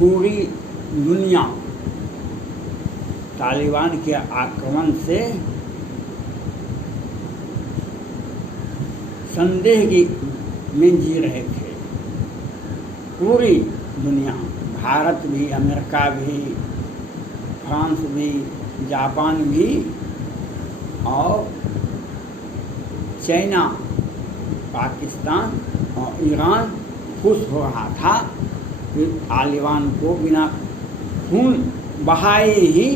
पूरी दुनिया तालिबान के आक्रमण से संदेह में जी रहे थे। पूरी दुनिया, भारत भी, अमेरिका भी, फ्रांस भी, जापान भी और चाइना, पाकिस्तान और ईरान खुश हो रहा था कि तालिबान को बिना खून बहाए ही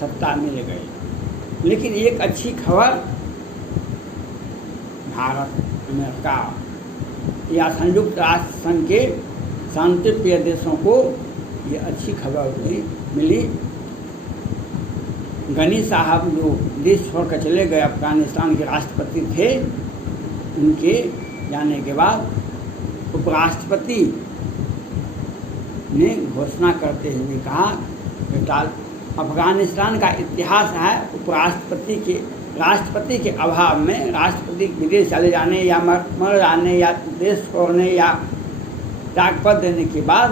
सत्ता मिल गई। लेकिन एक अच्छी खबर भारत, अमेरिका या संयुक्त राष्ट्र संघ के शांति प्रिय देशों को ये अच्छी खबर मिली। गनी साहब जो देश छोड़कर चले गए, अफगानिस्तान के राष्ट्रपति थे, उनके जाने के बाद उपराष्ट्रपति ने घोषणा करते हुए कहा कि अफगानिस्तान का इतिहास है राष्ट्रपति के अभाव में, राष्ट्रपति विदेश चले जाने या मर जाने या देश छोड़ने या त्यागपत्र देने के बाद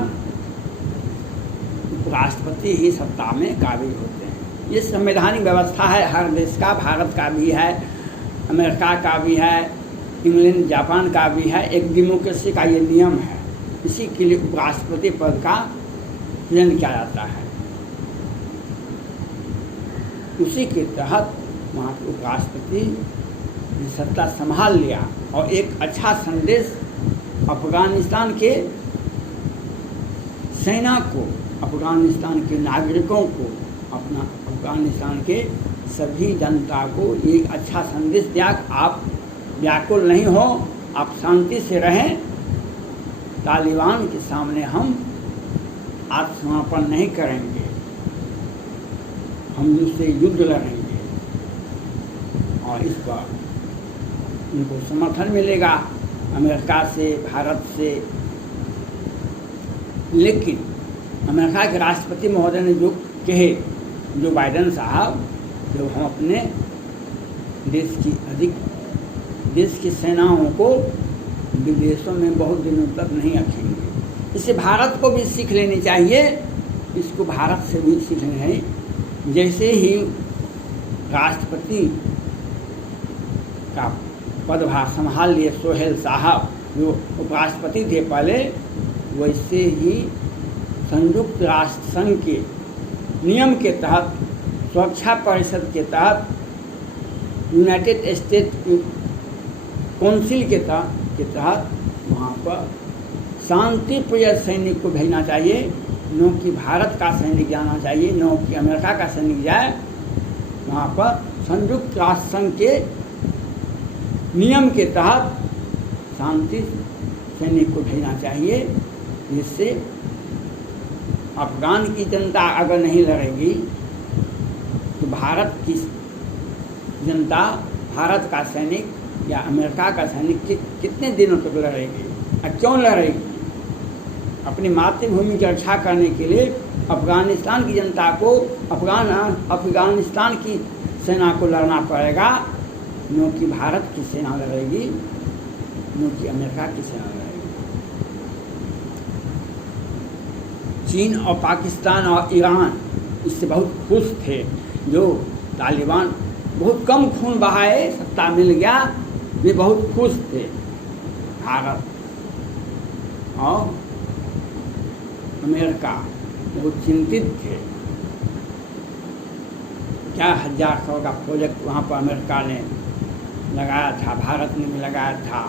उपराष्ट्रपति ही सत्ता में काबिज होते हैं। ये संवैधानिक व्यवस्था है हर देश का, भारत का भी है, अमेरिका का भी है, इंग्लैंड, जापान का भी है। एक डेमोक्रेसी का ये नियम है। इसी के लिए उपराष्ट्रपति पद का चयन किया जाता है। उसी के तहत वहाँ के उपराष्ट्रपति ने सत्ता संभाल लिया और एक अच्छा संदेश अफगानिस्तान के सेना को, अफगानिस्तान के नागरिकों को, अपना अफगानिस्तान के सभी जनता को एक अच्छा संदेश दिया कि आप व्याकुल नहीं हो, आप शांति से रहें। तालिबान के सामने हम आत्मसमर्पण नहीं करेंगे, हम उससे युद्ध लड़ेंगे और इस बार उनको समर्थन मिलेगा अमेरिका से, भारत से। लेकिन अमेरिका के राष्ट्रपति महोदय ने जो कहे, जो बाइडेन साहब, जब हम अपने देश की सेनाओं को विदेशों में बहुत दिनों तक नहीं रखेंगे। इससे भारत को भी सीख लेनी चाहिए, इसको भारत से भी सीखना है। जैसे ही राष्ट्रपति का पदभार संभाल लिए सोहेल साहब, जो उपराष्ट्रपति थे पहले, वैसे ही संयुक्त राष्ट्र संघ के नियम के तहत, सुरक्षा परिषद के तहत, यूनाइटेड स्टेट काउंसिल के तहत वहाँ पर शांति प्रिय सैनिक को भेजना चाहिए। न कि भारत का सैनिक जाना चाहिए, न कि अमेरिका का सैनिक जाए। वहाँ पर संयुक्त राष्ट्र संघ के नियम के तहत शांति सैनिक को भेजना चाहिए, जिससे अफगान की जनता अगर नहीं लड़ेगी तो भारत की जनता, भारत का सैनिक या अमेरिका का सैनिक कितने दिनों तक लड़ेगी और क्यों लड़ेगी? अपनी मातृभूमि की रक्षा करने के लिए अफगानिस्तान की जनता को, अफगानिस्तान की सेना को लड़ना पड़ेगा, न कि भारत की सेना लड़ेगी, न कि अमेरिका की सेना लड़ेगी। चीन और पाकिस्तान और ईरान इससे बहुत खुश थे। जो तालिबान बहुत कम खून बहाए सत्ता मिल गया, वे बहुत खुश थे। भारत और अमेरिका बहुत चिंतित थे। क्या 1000 करोड़ का प्रोजेक्ट वहाँ पर अमेरिका ने लगाया था, भारत ने भी लगाया था।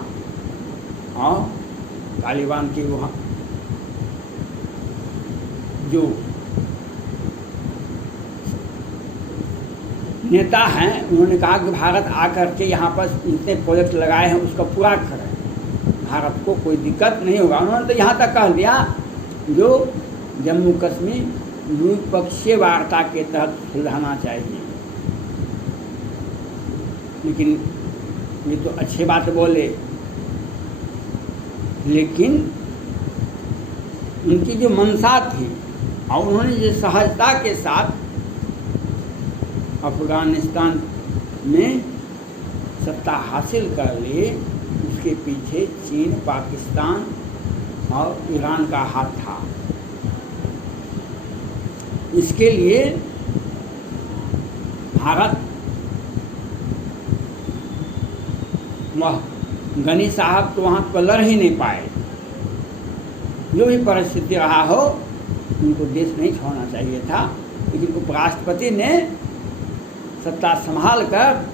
और तालिबान की वहाँ जो नेता हैं, उन्होंने कहा कि भारत आकर के यहाँ पर जितने प्रोजेक्ट लगाए हैं उसका पूरा करें, भारत को कोई दिक्कत नहीं होगा। उन्होंने तो यहाँ तक कह दिया जो जम्मू कश्मीर द्विपक्षीय वार्ता के तहत सुलझाना चाहिए। लेकिन ये तो अच्छी बात बोले, लेकिन उनकी जो मंशा थी और उन्होंने जो सहजता के साथ अफगानिस्तान में सत्ता हासिल कर ली, उसके पीछे चीन, पाकिस्तान और ईरान का हाथ था। इसके लिए भारत वह गनी साहब तो वहाँ पर लड़ ही नहीं पाए। जो भी परिस्थिति रहा हो, उनको देश नहीं छोड़ना चाहिए था, लेकिन उपराष्ट्रपति ने सत्ता संभाल कर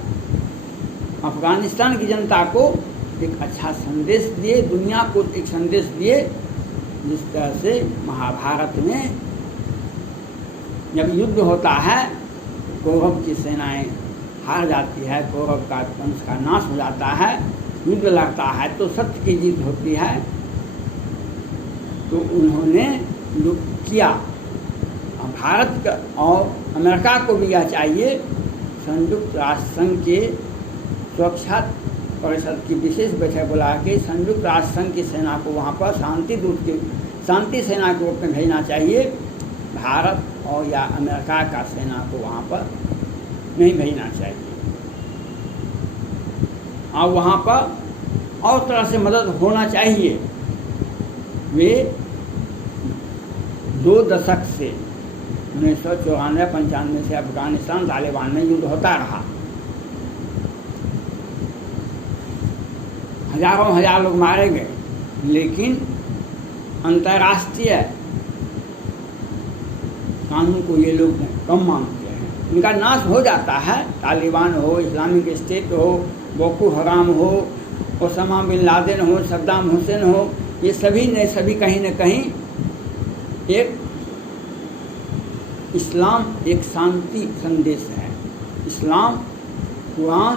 अफगानिस्तान की जनता को एक अच्छा संदेश दिए, दुनिया को एक संदेश दिए। जिस तरह से महाभारत में जब युद्ध होता है, कौरव की सेनाएं हार जाती है, कौरव का वंश का नाश हो जाता है, युद्ध लगता है तो सत्य की जीत होती है। तो उन्होंने जो किया, भारत का और अमेरिका को भी यह चाहिए, संयुक्त राष्ट्र संघ के सुरक्षा परिषद की विशेष बैठक बुला के संयुक्त राष्ट्र संघ की सेना को वहाँ पर शांति सेना के रूप में भेजना चाहिए। भारत और या अमेरिका का सेना को वहाँ पर नहीं भेजना चाहिए, और वहाँ पर और तरह से मदद होना चाहिए। वे 2 दशक से 1994-95 से अफगानिस्तान तालिबान में युद्ध होता रहा, हजारों हजार लोग मारे गए, लेकिन अंतर्राष्ट्रीय कानून को ये लोग कम मानते हैं। इनका नाश हो जाता है, तालिबान हो, इस्लामिक स्टेट हो, बोको हराम हो, ओसामा बिन लादेन हो, सद्दाम हुसैन हो, ये सभी कहीं न कहीं एक इस्लाम एक शांति संदेश है। इस्लाम कुरान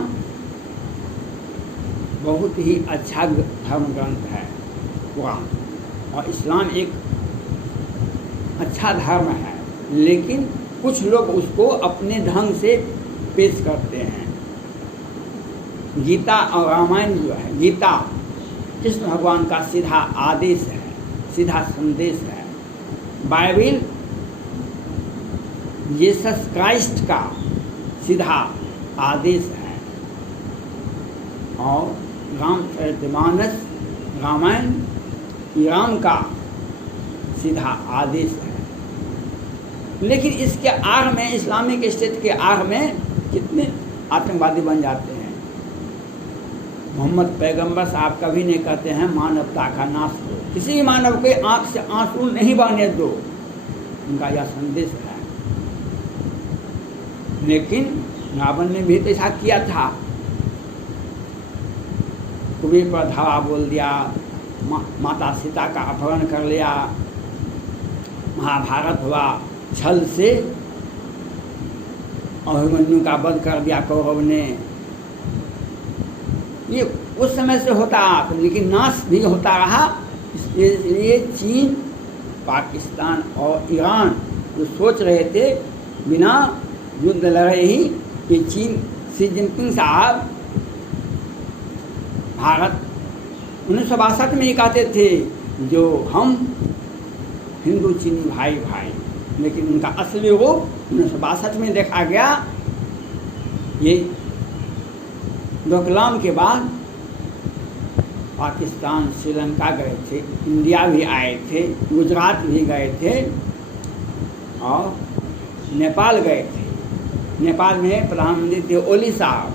बहुत ही अच्छा धर्म ग्रंथ है कुरान, और इस्लाम एक अच्छा धर्म है, लेकिन कुछ लोग उसको अपने ढंग से पेश करते हैं। गीता और रामायण जो है, गीता कृष्ण भगवान का सीधा आदेश है, सीधा संदेश है। बाइबिल जीसस क्राइस्ट का सीधा आदेश है, और रामचरितमानस रामायण राम का सीधा आदेश है। लेकिन इसके आड़ में, इस्लामिक स्टेट के आड़ में कितने आतंकवादी बन जाते हैं। मोहम्मद पैगंबर साहब कभी नहीं कहते हैं मानवता का नाश हो, किसी भी मानव के आंख से आंसू नहीं बहने दो, उनका यह संदेश है। लेकिन रावण ने भी तो ऐसा किया था, कुबेर पर धावा बोल दिया, माता सीता का अपहरण कर लिया, महाभारत हुआ, छल से अभिमन्यु का वध कर दिया कौरव ने। ये उस समय से होता, लेकिन नाश भी होता रहा। इसलिए चीन, पाकिस्तान और ईरान जो सोच रहे थे बिना युद्ध लड़े ही, ये चीन शी जिनपिंग साहब भारत 1962 में ये कहते थे जो हम हिंदू चीनी भाई भाई, लेकिन उनका असली रूप 1962 में देखा गया। ये डोकलाम के बाद पाकिस्तान, श्रीलंका गए थे, इंडिया भी आए थे, गुजरात भी गए थे और नेपाल गए थे। नेपाल में प्रधानमंत्री थे ओली साहब,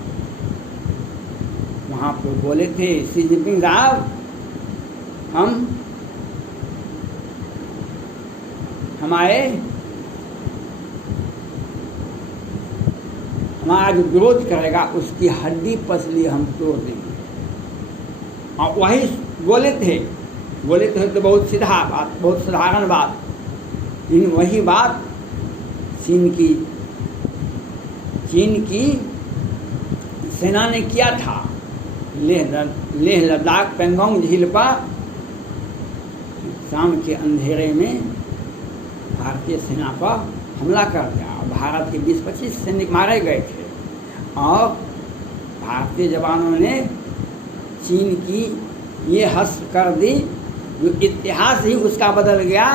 वहाँ पर बोले थे शी जिनपिंग साहब, हमारा जो विरोध करेगा उसकी हड्डी पसली हम तोड़ देंगे। और वही बोले थे तो बहुत सीधा बात, बहुत साधारण बात, लेकिन वही बात चीन की सेना ने किया था। लेह लद्दाख पेंगोंग झील पर शाम के अंधेरे में भारतीय सेना पर हमला कर दिया। भारत के 20-25 सैनिक मारे गए थे और भारतीय जवानों ने चीन की ये हस्त कर दी, जो इतिहास ही उसका बदल गया।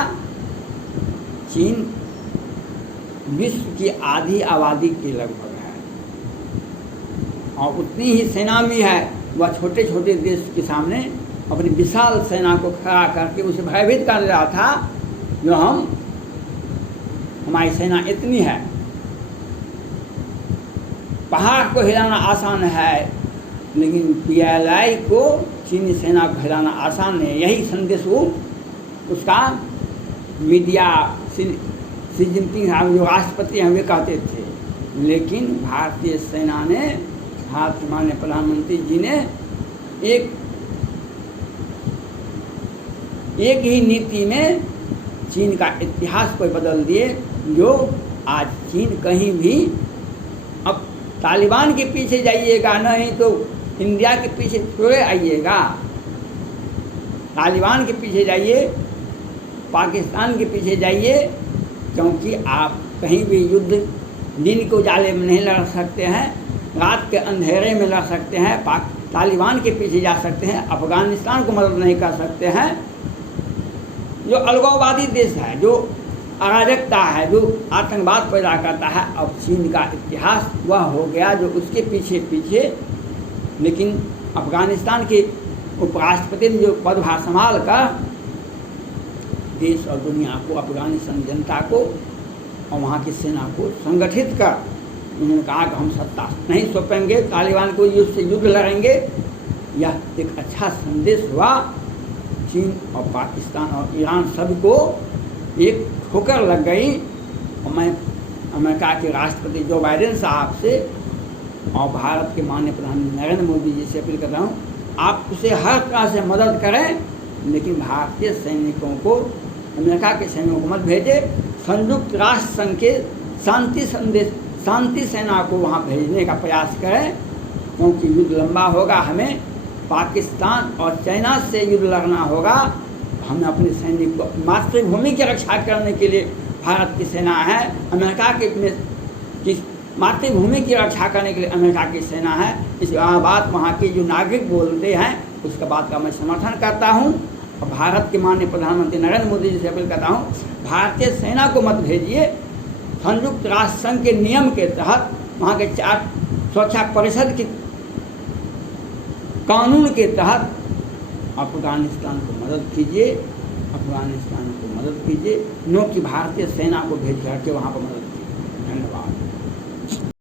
चीन विश्व की आधी आबादी के लगभग है और उतनी ही सेना भी है। वह छोटे छोटे देश के सामने अपनी विशाल सेना को खड़ा करके उसे भयभीत कर रहा था, जो हमारी सेना इतनी है, पहाड़ को हिलाना आसान है, लेकिन PLI को, चीनी सेना को हिलाना आसान नहीं। यही संदेश वो उसका मीडिया शी जिनपिंग साहब जो राष्ट्रपति हैं वे कहते थे, लेकिन भारतीय सेना ने, भारत के माननीय प्रधानमंत्री जी ने एक ही नीति में चीन का इतिहास को बदल दिए, जो आज चीन कहीं भी, अब तालिबान के पीछे जाइएगा, नहीं तो इंडिया के पीछे थोड़े आइएगा, तालिबान के पीछे जाइए, पाकिस्तान के पीछे जाइए, क्योंकि आप कहीं भी युद्ध दिन को उजाले में नहीं लड़ सकते हैं, रात के अंधेरे में लड़ सकते हैं, तालिबान के पीछे जा सकते हैं, अफगानिस्तान को मदद नहीं कर सकते हैं, जो अलगाववादी देश है, जो अराजकता है, जो आतंकवाद पैदा करता है। अब चीन का इतिहास वह हो गया जो उसके पीछे पीछे, लेकिन अफगानिस्तान के उपराष्ट्रपति ने जो पदभार संभाल कर देश और दुनिया को, अफगानिस्तान जनता को और वहाँ की सेना को संगठित कर उन्होंने कहा कि हम सत्ता नहीं सौंपेंगे, तालिबान को युद्ध से युद्ध लड़ेंगे। यह एक अच्छा संदेश हुआ। चीन और पाकिस्तान और ईरान सबको एक ठोकर लग गई। और मैं अमेरिका के राष्ट्रपति जो बाइडेन साहब से और भारत के माननीय प्रधानमंत्री नरेंद्र मोदी जी से अपील कर रहा हूँ, आप उसे हर तरह से मदद करें, लेकिन भारतीय सैनिकों को, अमेरिका के सैनिकों को मत भेजे। संयुक्त राष्ट्र संघ के शांति सेना को वहाँ भेजने का प्रयास करें, क्योंकि युद्ध लंबा होगा, हमें पाकिस्तान और चाइना से युद्ध लड़ना होगा। हमें अपने सैनिक को मातृभूमि की रक्षा करने के लिए भारत की सेना है, अमेरिका की मातृभूमि की रक्षा करने के लिए अमेरिका की सेना है। इस बात वहाँ के जो नागरिक बोलते हैं उसका बात का मैं समर्थन करता हूँ। और भारत के माननीय प्रधानमंत्री नरेंद्र मोदी जी से अपील करता हूँ, भारतीय सेना को मत भेजिए। संयुक्त राष्ट्र संघ के नियम के तहत, वहाँ के 4 सुरक्षा परिषद के कानून के तहत अफगानिस्तान को मदद कीजिए, अफगानिस्तान को मदद कीजिए, न कि भारतीय सेना को भेज करके वहाँ पर मदद कीजिए। धन्यवाद।